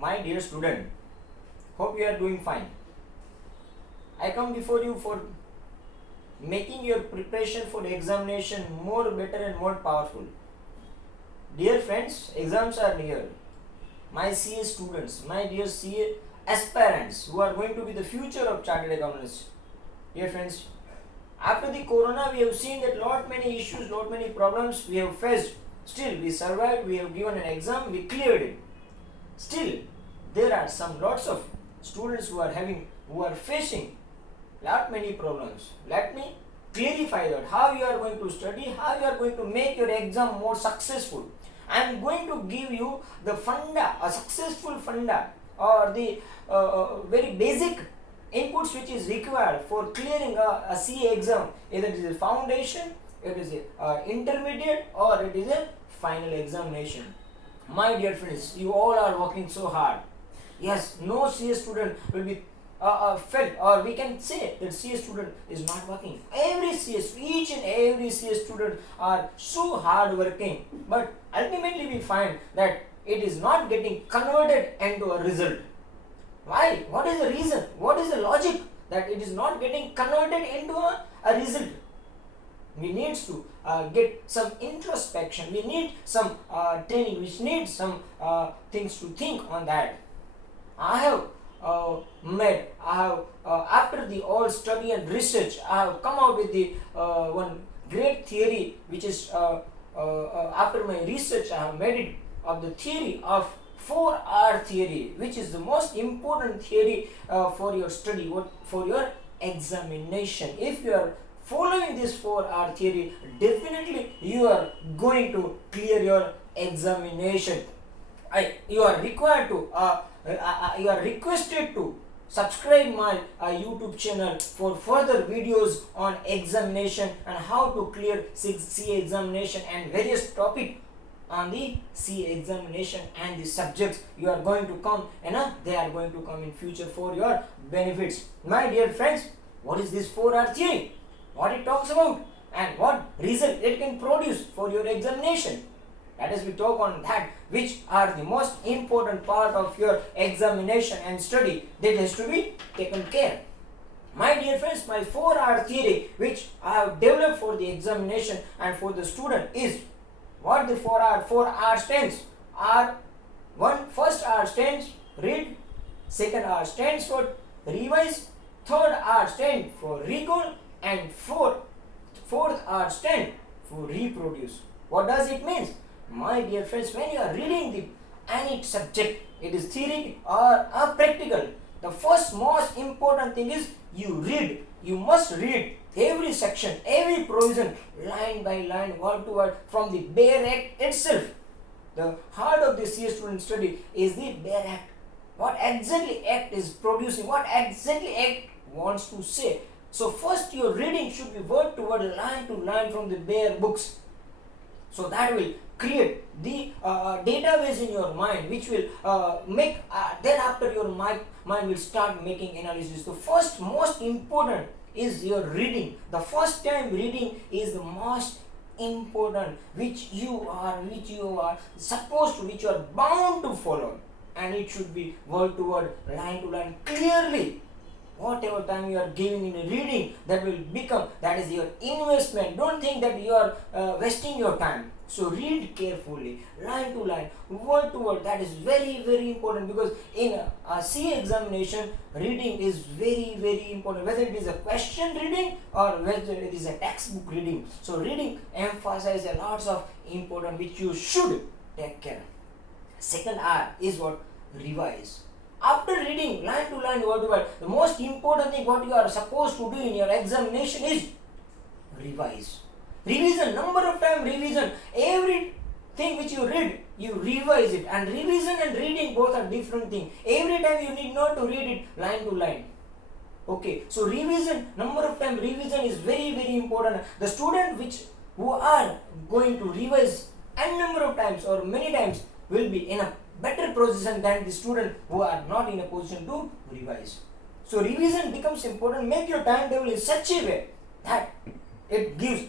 My dear student, hope you are doing fine. I come before you for making your preparation for examination more better and more powerful. Dear friends, exams are near. My CA students, my dear CA aspirants who are going to be the future of chartered accountants. Dear friends, after the corona we have seen that lot many issues, lot many problems we have faced. Still we survived, we have given an exam, we cleared it. Still there are some lots of students who are facing lot many problems. Let me clarify that how you are going to study, how you are going to make your exam more successful. I am going to give you the funda, a successful funda, or the very basic inputs which is required for clearing a CA exam. Either it is a foundation, it is a intermediate, or it is a final examination. My dear friends, you all are working so hard. Yes, no CA student will be felt, or we can say that CA student is not working. Each and every CA student are so hard working, but ultimately we find that it is not getting converted into a result. Why? What is the reason? What is the logic that it is not getting converted into a result? We need to get some introspection. We need some training. We need some things to think on that. I have after the all study and research, I have come out with the one great theory, which is after my research, I have made it of the theory of 4R theory, which is the most important theory for your study, for your examination. If you are following this 4R theory, definitely you are going to clear your examination. You are required to you are requested to subscribe my YouTube channel for further videos on examination and how to clear CA examination and various topics on the CA examination and the subjects you are going to come, and they are going to come in future for your benefits. My dear friends, what is this 4R theory? What it talks about and what result it can produce for your examination? Let us we talk on that, which are the most important part of your examination and study that has to be taken care. My dear friends, my 4R theory which I have developed for the examination and for the student is what the 4R stands. First R stands read, second R stands for revise, third R stands for recall, and fourth R stands for reproduce. What does it mean? My dear friends, when you are reading any subject, it is theory or practical, the first most important thing is you read. You must read every section, every provision, line by line, word to word, from the bare act itself. The heart of the CA student study is the bare act. What exactly act is producing, what exactly act wants to say. So first your reading should be word to word, line to line from the bare books. So that will create the database in your mind, which will make thereafter your mind will start making analysis. The first most important is your reading. The first time reading is the most important, which you are supposed to, which you are bound to follow, and it should be word to word, line to line, clearly. Whatever time you are giving in a reading, that is your investment. Don't think that you are wasting your time. So read carefully, line to line, word to word. That is very, very important, because in a CA examination, reading is very, very important. Whether it is a question reading or whether it is a textbook reading. So reading emphasizes a lot of important, which you should take care. Second R is what? Revise. After reading line to line, word to word, the most important thing what you are supposed to do in your examination is revise. Revision, number of time revision. Everything which you read, you revise it. And revision and reading both are different things. Every time you need not to read it line to line. Okay, so revision, number of time revision is very, very important. The student who are going to revise n number of times or many times will be in a better position than the student who are not in a position to revise. So revision becomes important. Make your timetable in such a way that it gives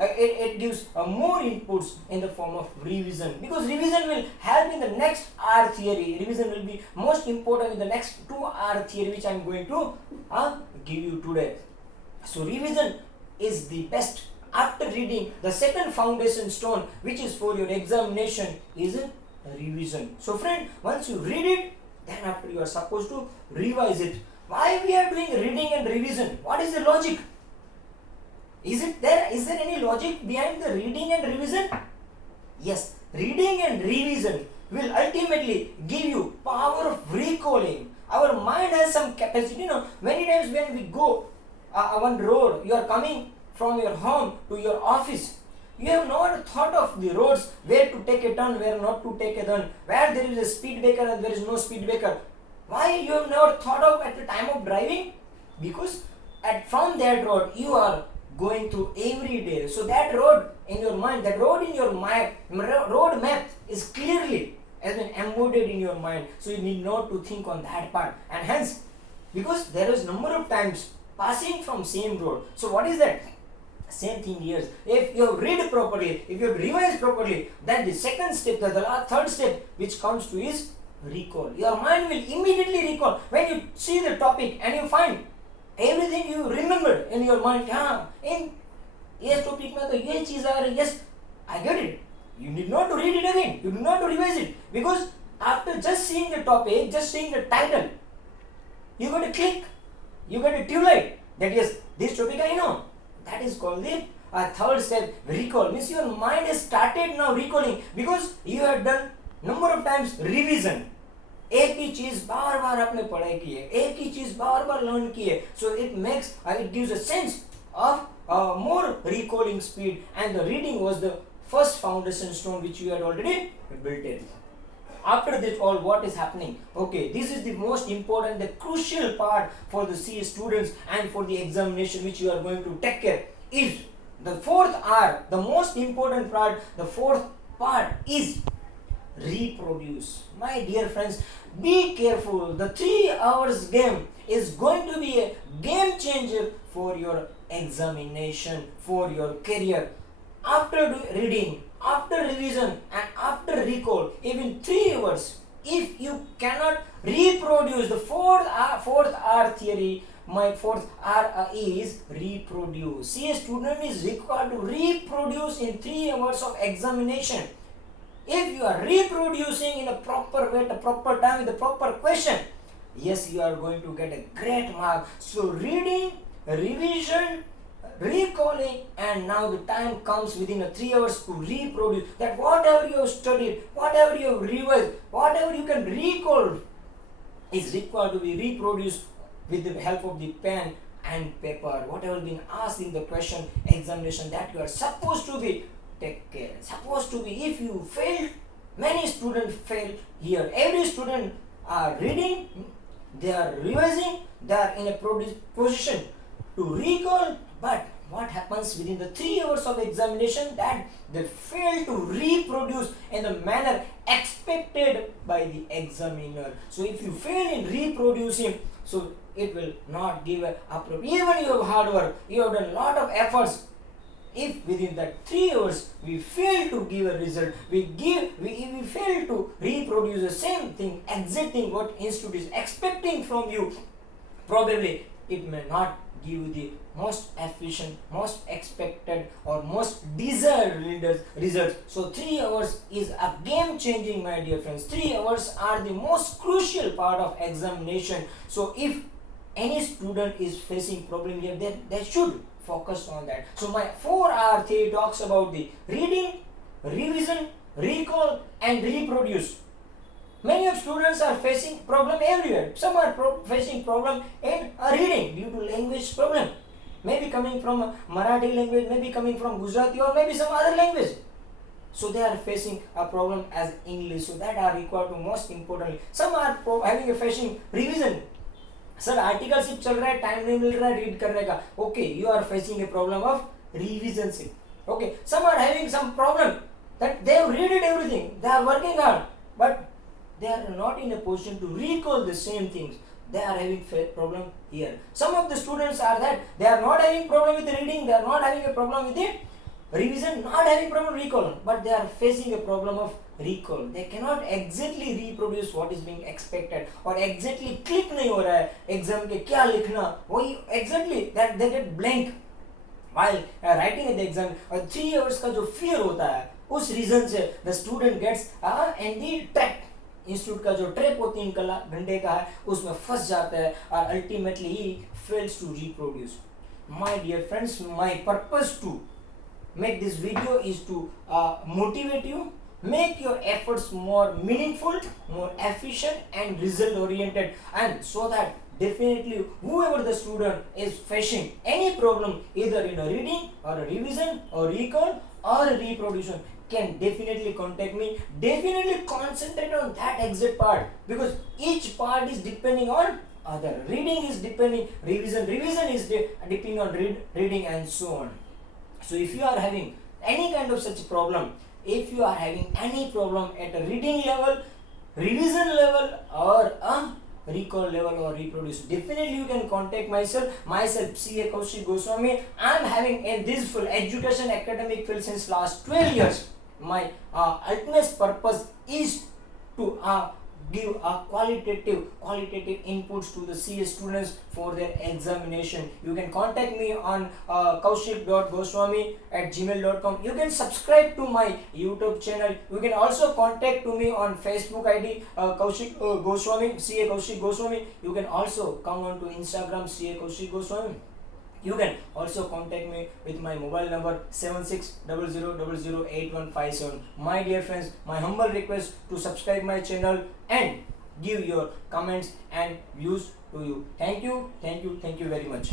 it gives more inputs in the form of revision, because revision will help in the next R theory. Revision will be most important in the next 2 R theory which I am going to give you today. So revision is the best. After reading, the second foundation stone which is for your examination is revision. So friend, once you read it, then after you are supposed to revise it. Why we are doing reading and revision? What is the logic? Is there any logic behind the reading and revision? Yes, reading and revision will ultimately give you power of recalling. Our mind has some capacity. Many times when we go one road, you are coming from your home to your office, you have not thought of the roads, where to take a turn, where not to take a turn, where there is a speed breaker and there is no speed breaker. Why you have never thought of at the time of driving? Because from that road you are going through every day. So that road in your mind, that road in your mind, road map is clearly has been embodied in your mind. So you need not to think on that part. And hence, because there is number of times passing from same road. So what is that? Same thing here. If you read properly, if you revise properly, then the second step, the third step which comes to is recall. Your mind will immediately recall. When you see the topic and you find everything you remembered in your mind, in yes topic mein to ye cheez aa rahi, yes, I get it. You need not to read it again. You do not to revise it, because after just seeing the topic, just seeing the title, you got to click, you got to tune that yes, this topic I know. That is called the third step, recall. Means your mind has started now recalling, because you have done number of times revision. एक ही चीज बार बार आपने पढ़ाई की है, एक ही चीज बार बार learn की है. So it makes it gives a sense of more recalling speed, and the reading was the first foundation stone which you had already built in. After this all, what is happening? Okay, this is the most important, the crucial part for the CA students and for the examination which you are going to take care is the fourth R, the most important part. The fourth part is reproduce. My dear friends, be careful. The 3 hours game is going to be a game changer for your examination, for your career. After reading, after revision and after recall, even 3 hours, if you cannot reproduce the fourth R theory, my fourth R is reproduce. See, a student is required to reproduce in 3 hours of examination. If you are reproducing in a proper way, at a proper time, with a proper question, yes, you are going to get a great mark. So reading, revision, recalling, and now the time comes within a 3 hours to reproduce. That whatever you have studied, whatever you have revised, whatever you can recall is required to be reproduced with the help of the pen and paper. Whatever been asked in the question examination, that you are supposed to be take care. Supposed to be. If you fail, many students fail here. Every student are reading, they are revising, they are in a position to recall, but what happens within the 3 hours of examination, that they fail to reproduce in the manner expected by the examiner. So if you fail in reproducing, so it will not give a appropriate. Even you have hard work, you have done a lot of efforts. If within that 3 hours we fail to give a result, we fail to reproduce the same thing, exact thing what institute is expecting from you, probably it may not give you the most efficient, most expected or most desired results. So 3 hours is a game changing, my dear friends. 3 hours are the most crucial part of examination. So if any student is facing problem here, they should focus on that. So my 4R theory talks about the reading, revision, recall and reproduce. Many of students are facing problem everywhere. Some are facing problem in reading due to language problem. Maybe coming from Marathi language, maybe coming from Gujarati or maybe some other language. So they are facing a problem as English. So that are required to most importantly. Some are facing revision. Sir articleship चल रहा है, time नहीं मिल रहा है read करने का. Okay, you are facing a problem of revisionship. Okay, some are having some problem that they have read it everything, they are working hard, but they are not in a position to recall the same things. They are having problem here. Some of the students are that they are not having problem with the reading, they are not having a problem with the revision, not having problem recall, but they are facing a problem of recall. They cannot exactly reproduce what is being expected, or exactly click नहीं हो रहा है exam के क्या लिखना, वही exactly that they get blank while writing at the exam. और 3 years का जो fear होता है, उस रीजन से the student gets and the trap. Institute का जो ट्रैप होती है घंटे का है, उसमें फंस जाता है और ultimately he fails to reproduce. My dear friends, my purpose to make this video is to motivate you, make your efforts more meaningful, more efficient and result oriented, and so that definitely whoever the student is facing any problem either in a reading or a revision or recall or a reproduction can definitely contact me. Definitely concentrate on that exact part, because each part is depending on other. Reading is depending, revision is depending on reading and so on. So if you are having any kind of such problem, if you are having any problem at a reading level, revision level or a recall level or reproduce, definitely you can contact myself CA Kaushik Goswami. I am having in this full education academic field since last 12 years. My ultimate purpose is to give a qualitative inputs to the CA students for their examination. You can contact me on kaushik.goswami@gmail.com. You can subscribe to my YouTube channel. You can also contact to me on Facebook ID Kaushik Goswami, CA Kaushik Goswami. You can also come on to Instagram CA Kaushik Goswami. You can also contact me with my mobile number 7600008157. My dear friends, my humble request to subscribe my channel and give your comments and views to you. Thank you very much.